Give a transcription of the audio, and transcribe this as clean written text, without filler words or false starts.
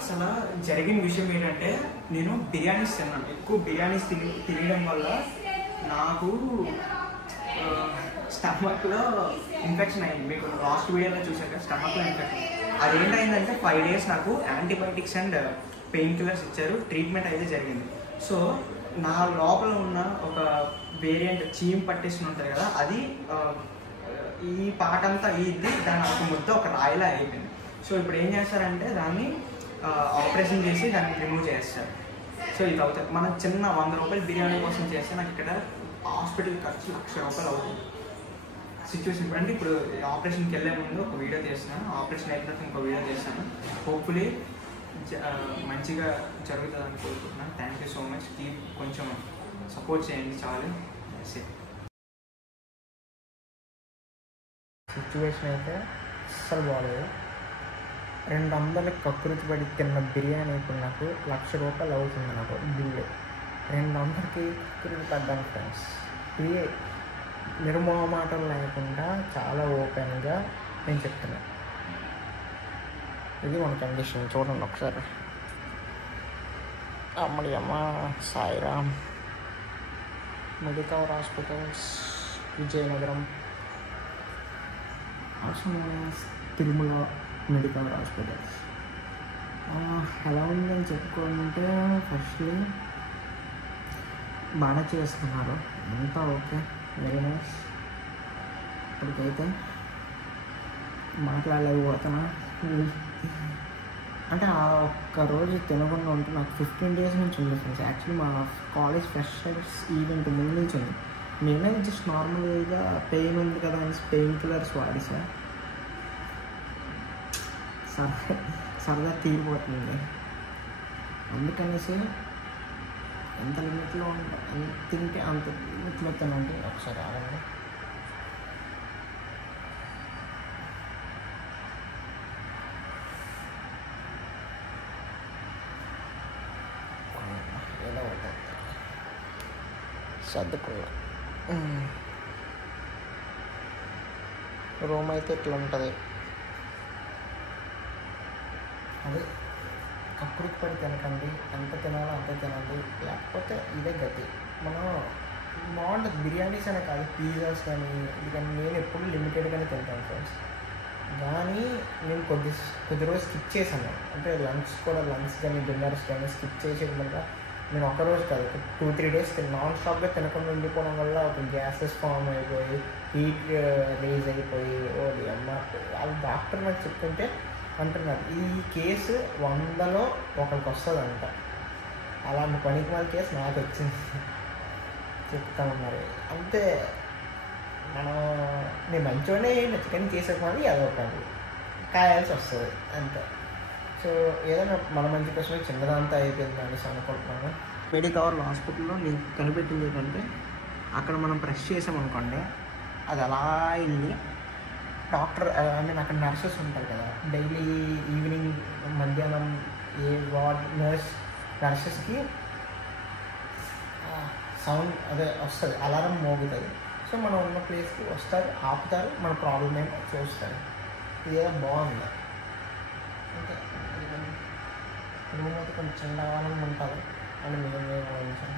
అసలు జరిగిన విషయం ఏంటంటే నేను బిర్యానీస్ తిన్నాను. ఎక్కువ బిర్యానీస్ తినడం వల్ల నాకు స్టమక్లో ఇన్ఫెక్షన్ అయింది. మీకు లాస్ట్ వీడియోలో చూసాక స్టమక్లో ఇన్ఫెక్షన్. అదేంటైందంటే 5 days నాకు యాంటీబయాటిక్స్ అండ్ పెయిన్ కిల్లర్స్ ఇచ్చారు. ట్రీట్మెంట్ అయితే జరిగింది. సో నా లోపల ఉన్న ఒక వేరియంట్ చీమ్ పట్టేసి ఉంటుంది కదా, అది ఈ పాట అంతా ఇది దాని ఒక ముద్ద ఒక రాయిలా అయిపోయింది. సో ఇప్పుడు ఏం చేస్తారంటే దాన్ని ఆపరేషన్ చేసి దాన్ని రిమూవ్ చేస్తారు. సో ఇది అవుతుంది. మనం చిన్న 100 రూపాయలు బిర్యానీ కోసం చేస్తే నాకు ఇక్కడ హాస్పిటల్ ఖర్చు 1,00,000 రూపాయలు అవుతుంది సిచ్యువేషన్. అంటే ఇప్పుడు ఆపరేషన్కి వెళ్ళే ముందు ఒక వీడియో చేస్తున్నాను, ఆపరేషన్ అయిన తర్వాత ఇంకో వీడియో చేస్తాను. హోప్ఫుల్లీ మంచిగా జరుగుతుంది అని కోరుకుంటున్నాను. Thank you so much. కొంచెం సపోర్ట్ చేయండి చాలు. సిచ్యువేషన్ అయితే అస్సలు బాగలేదు. 200 కకృతి పడి తిన్న బిర్యానీ ఇప్పుడు నాకు 1,00,000 రూపాయలు అవుతుంది నాకు బిల్లు. 200కి కకృతి పడ్డాను ఫ్రెండ్స్. ఇది నిర్మోహమాటం లేకుండా చాలా ఓపెన్గా నేను చెప్తున్నాను. ఇది మన కండిషన్ చూడండి ఒకసారి. అమ్మడి అమ్మ Sairam Medicover hospitals Vizianagaram, Tirumala Medicover hospitals. ఎలా ఉందని చెప్పుకోవాలంటే ఫస్ట్లీ బాగా చేస్తున్నారు, అంతా ఓకే, వెరీ నైస్. ఇప్పటికైతే మాట్లాడలేకపోతున్నా. అంటే ఆ ఒక్కరోజు తినకుండా ఉంటే నాకు 15 days నుంచి ఉంది ఫ్రెండ్స్. యాక్చువల్లీ మా కాలేజ్ ఫ్రెషర్స్ ఈవెంట్ ముందు నుంచి ఉంది. నిన్న జస్ట్ నార్మల్గా పెయిన్ ఉంది కదా అని పెయిన్ కిల్లర్స్ వాడేసా, సరదా తీరిపోతుంది. అందుకనేసి ఎంత లిమిట్లో తింటే అంత లిమిట్లో తినండి. ఒకసారి ఆడండి. ఏదో సర్దుకున్నా. రూమ్ అయితే ఇట్లా ఉంటుంది. అదే కక్కుడికి పడి తినకండి, ఎంత తినాలో అంత తినండి, లేకపోతే ఇదే గతి. మనం బాగుంటుంది బిర్యానీస్ అనే కాదు, పిజ్జాస్ కానీ ఇది కానీ నేను ఎప్పుడు లిమిటెడ్గానే తింటాను ఫ్రెండ్స్. కానీ నేను కొద్ది రోజు స్కిప్ చేశాను. అంటే లంచ్ కానీ డిన్నర్స్ కానీ స్కిప్ చేసేది వల్ల నేను ఒకరోజు కాదు 2-3 days నాన్ స్టాప్గా తినకుండా ఉండిపోవడం వల్ల ఒక గ్యాసెస్ ఫామ్ అయిపోయి హీట్ రేజ్ అయిపోయి ఓడి అమ్మ. వాళ్ళు డాక్టర్ నాకు చెప్తుంటే అంటున్నారు ఈ కేసు 100లో ఒకరికి వస్తుందంట. అలాంటి పనికి వాళ్ళ కేసు నాకు వచ్చింది చెప్తా ఉన్నారు. అంతే, నేను మంచిగానే చికెన్ చేసేది అదొకటి కాయాల్సి వస్తుంది అంతే. సో ఏదైనా మన మంచి కోసమే చిన్నదంతా అయిపోయింది అనేసి అనుకుంటున్నాను. మెడికవర్ హాస్పిటల్లో నేను కనిపెట్టింది ఏంటంటే అక్కడ మనం బ్రష్ చేసామనుకోండి అది అలా వెళ్ళి డాక్టర్ అక్కడ నర్సెస్ ఉంటారు కదా, డైలీ ఈవినింగ్ మధ్యాహ్నం ఏ వార్డ్ నర్సెస్కి సౌండ్ అదే వస్తుంది, అలారం మోగుతుంది. సో మనం ఉన్న ప్లేస్కి వస్తారు, ఆపుతారు, మన ప్రాబ్లం ఏంటో చూస్తారు. ఇదేదో బాగుంది. అంటే రూమ్ అయితే కొంచెం చిన్నగానే ఉంటుంది అని మేము ఆలోచించాము.